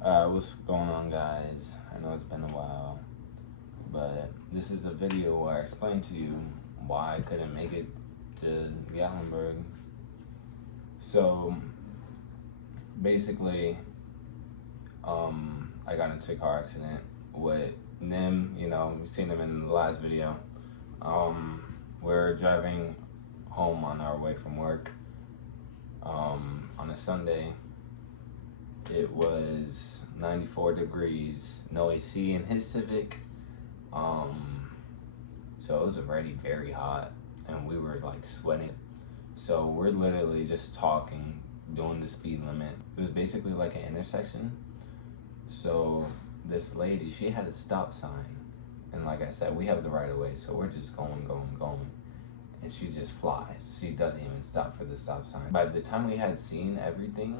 What's going on, guys? I know it's been a while, but this is a video where I explain to you why I couldn't make it to Gatlinburg. So basically, I got into a car accident with Nim. You've seen him in the last video. We're driving home on our way from work on a Sunday. It was 94 degrees, no AC in his Civic. So it was already very hot and we were like sweating. So we're literally just talking, doing the speed limit. It was basically like an intersection. So this lady, she had a stop sign. And like I said, we have the right of way. So we're just going. And she just flies. She doesn't even stop for the stop sign. By the time we had seen everything,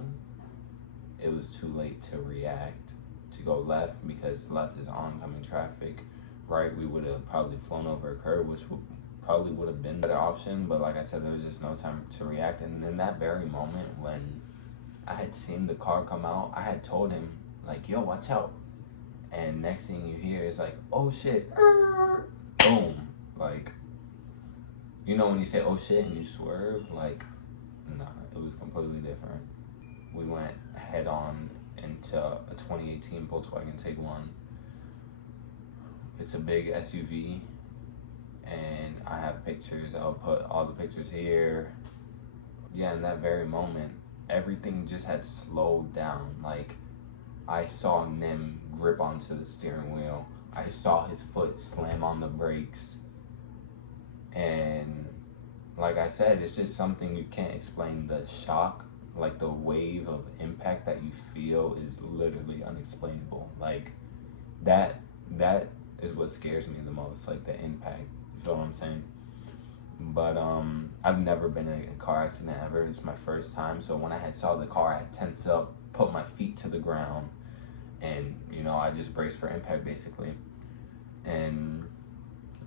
it was too late to react, to go left, because left is oncoming traffic. Right, we would have probably flown over a curb, which probably would have been a better option, but like I said, there was just no time to react. And in that very moment when I had seen the car come out, I had told him, like, yo, watch out. And next thing you hear is like, oh shit, boom. Like, when you say oh shit and you swerve, like, nah, it was completely different. We went head on into a 2018 Volkswagen Tiguan. It's a big SUV, and I have pictures. I'll put all the pictures here. Yeah, in that very moment, everything just had slowed down. Like, I saw Nim grip onto the steering wheel. I saw his foot slam on the brakes. And like I said, it's just something you can't explain. The shock, like the wave of impact that you feel, is literally unexplainable. Like, that is what scares me the most, like the impact. You feel what I'm saying? But I've never been in a car accident ever. It's my first time. So when I had saw the car, I tensed up, put my feet to the ground, and I just braced for impact basically. And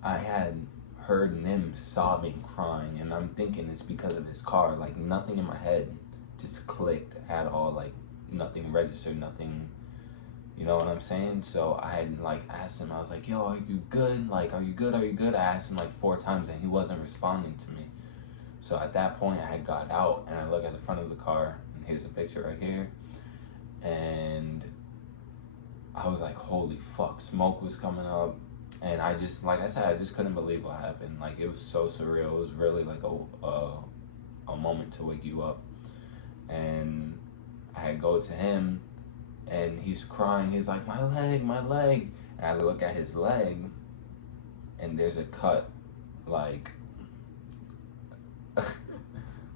I had heard Nim sobbing, crying, and I'm thinking it's because of his car. Like, nothing in my head just clicked at all. Like, nothing registered, nothing. You know what I'm saying? So I had like asked him, I was like, yo, are you good? Like, are you good? Are you good? I asked him like 4 times and he wasn't responding to me. So at that point I had got out and I look at the front of the car, and here's a picture right here. And I was like, holy fuck, smoke was coming up. And I just, like I said, I just couldn't believe what happened. Like, it was so surreal. It was really like a moment to wake you up. And I had go to him, and he's crying. He's like, my leg. And I look at his leg, and there's a cut, like,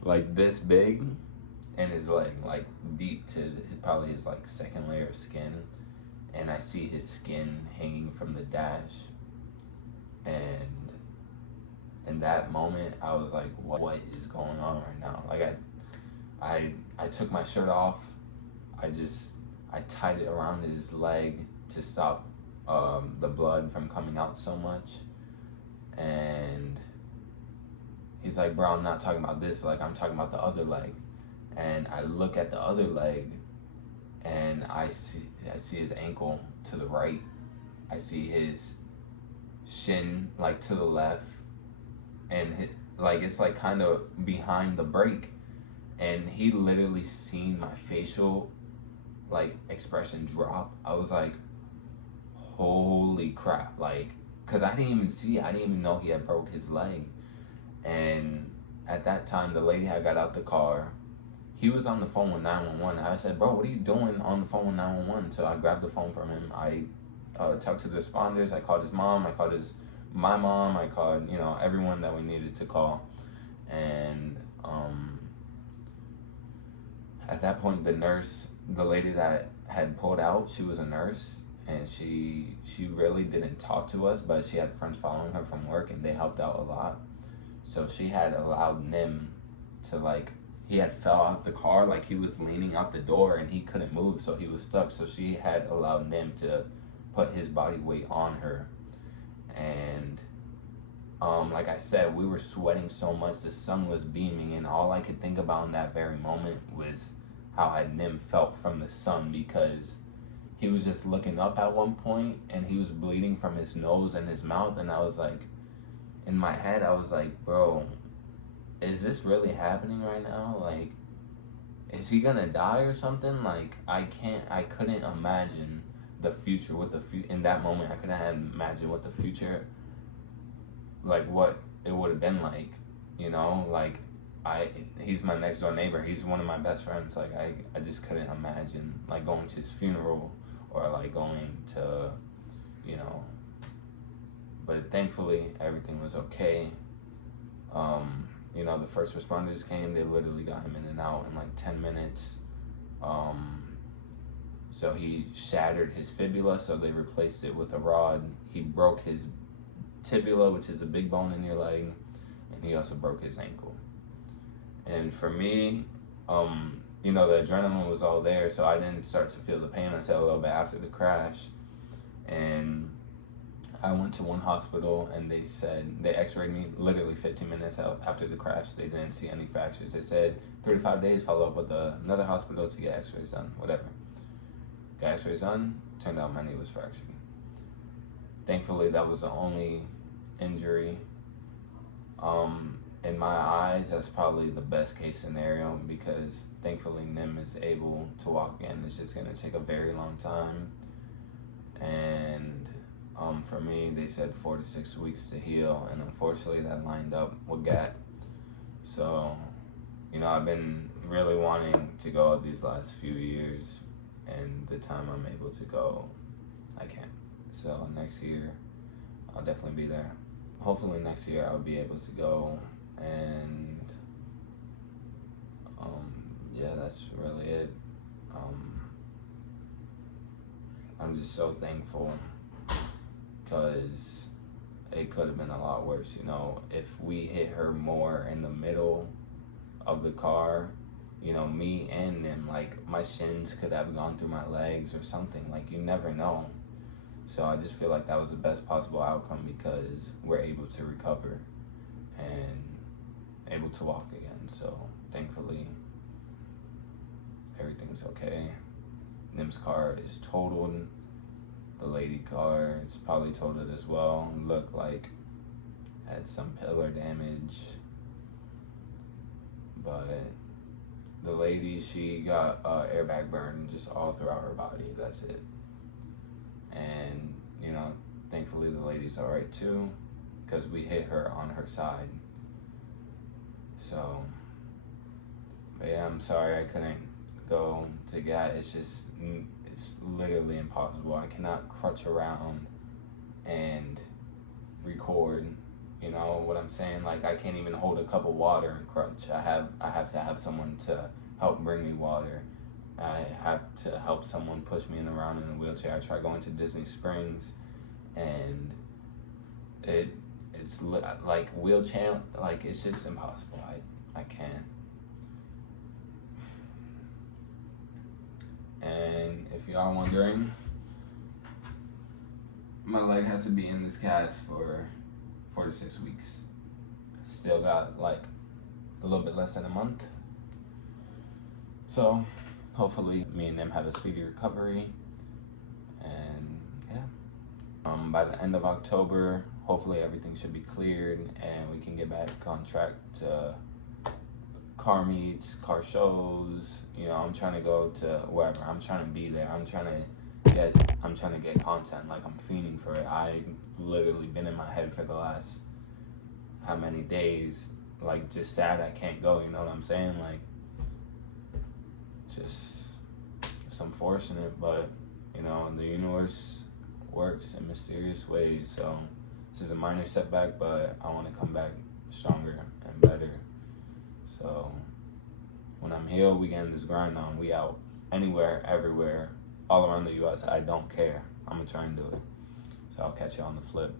like this big in his leg, like deep to probably his like second layer of skin. And I see his skin hanging from the dash. And in that moment, I was like, what is going on right now? Like, I took my shirt off. I tied it around his leg to stop the blood from coming out so much. And he's like, bro, I'm not talking about this leg, I'm talking about the other leg. And I look at the other leg, and I see his ankle to the right. I see his shin like to the left, and like it's like kind of behind the brake. And he literally seen my facial like expression drop. I was like, holy crap. Like, cause I didn't even know he had broke his leg. And at that time, the lady had got out the car. He was on the phone with 911. I said, bro, what are you doing on the phone with 911? So I grabbed the phone from him. I talked to the responders. I called his mom. I called my mom. I called, everyone that we needed to call. And at that point, the lady that had pulled out, she was a nurse, and she really didn't talk to us, but she had friends following her from work, and they helped out a lot. So she had allowed Nim to, like, he had fell out the car, like he was leaning out the door and he couldn't move, so he was stuck. So she had allowed Nim to put his body weight on her. And like I said, we were sweating so much, the sun was beaming, and all I could think about in that very moment was how Nim felt from the sun, because he was just looking up at one point, and he was bleeding from his nose and his mouth. And I was like, in my head, I was like, bro, is this really happening right now? Like, is he gonna die or something? Like, I couldn't imagine the future, in that moment, I couldn't have imagined what the future, like, what it would have been like, you know? Like, he's my next door neighbor. He's one of my best friends. Like, I just couldn't imagine, like, going to his funeral, or, like, going to, you know, but thankfully, everything was okay. You know, the first responders came, they literally got him in and out in like 10 minutes. So he shattered his fibula, so they replaced it with a rod. He broke his tibia, which is a big bone in your leg, and he also broke his ankle. And for me, you know, the adrenaline was all there, so I didn't start to feel the pain until a little bit after the crash. And I went to one hospital, and they said, they x-rayed me literally 15 minutes out after the crash. They didn't see any fractures. They said 35 days, follow up with another hospital to get x-rays done, whatever. Got x-rays done, turned out my knee was fractured. Thankfully, that was the only injury. In my eyes, that's probably the best case scenario, because thankfully Nim is able to walk again. It's just gonna take a very long time. And for me, they said 4 to 6 weeks to heal, and unfortunately that lined up with GAT. So, you know, I've been really wanting to go these last few years, and the time I'm able to go, I can't. So next year, I'll definitely be there. Hopefully next year I'll be able to go, and yeah, that's really it. I'm just so thankful, because it could have been a lot worse. You know, if we hit her more in the middle of the car, you know, me and them, like, my shins could have gone through my legs or something. Like, you never know. So I just feel like that was the best possible outcome, because we're able to recover and able to walk again. So thankfully, everything's okay. Nim's car is totaled. The lady car is probably totaled as well. Looked like had some pillar damage, but the lady, she got airbag burn just all throughout her body. That's it. And, you know, thankfully the lady's all right too, because we hit her on her side. So, but yeah, I'm sorry I couldn't go to GAT. It's literally impossible. I cannot crutch around and record, you know what I'm saying? Like, I can't even hold a cup of water and crutch. I have to have someone to help bring me water. I have to help someone push me around in a wheelchair. I tried going to Disney Springs, and it's like wheelchair, like, it's just impossible. I can't. And if y'all wondering, my leg has to be in this cast for 4 to 6 weeks. Still got like a little bit less than a month. So hopefully me and them have a speedy recovery. And yeah, by the end of October, hopefully everything should be cleared and we can get back on track to car meets, car shows. You know, I'm trying to go to wherever. I'm trying to be there. I'm trying to get content. Like, I'm fiending for it. I literally been in my head for the last how many days, like, just sad I can't go, you know what I'm saying? Like, just, it's unfortunate, but, you know, the universe works in mysterious ways. So this is a minor setback, but I want to come back stronger and better. So when I'm healed, we getting this grind on. We out anywhere, everywhere, all around the US. I don't care. I'm gonna try and do it. So I'll catch you on the flip.